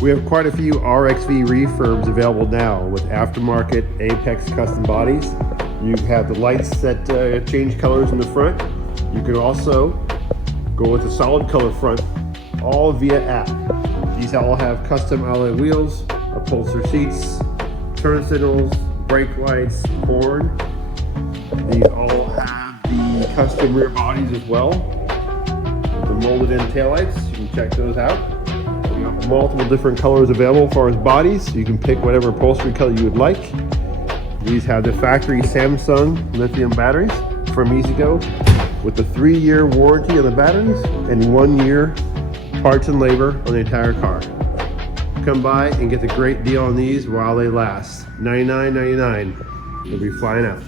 We have quite a few RXV refurbs available now with aftermarket Apex custom bodies. You have the lights that change colors in the front. You can also go with a solid color front, all via app. These all have custom alloy wheels, upholstered seats, turn signals, brake lights, horn. These all have the custom rear bodies as well. The molded in taillights, you can check those out. We have multiple different colors available as far as bodies, so you can pick whatever upholstery color you would like. These have the factory Samsung lithium batteries from EZGO with a 3-year warranty on the batteries and 1 year parts and labor on the entire car. Come by and get the great deal on these while they last. $99.99. You'll be flying out.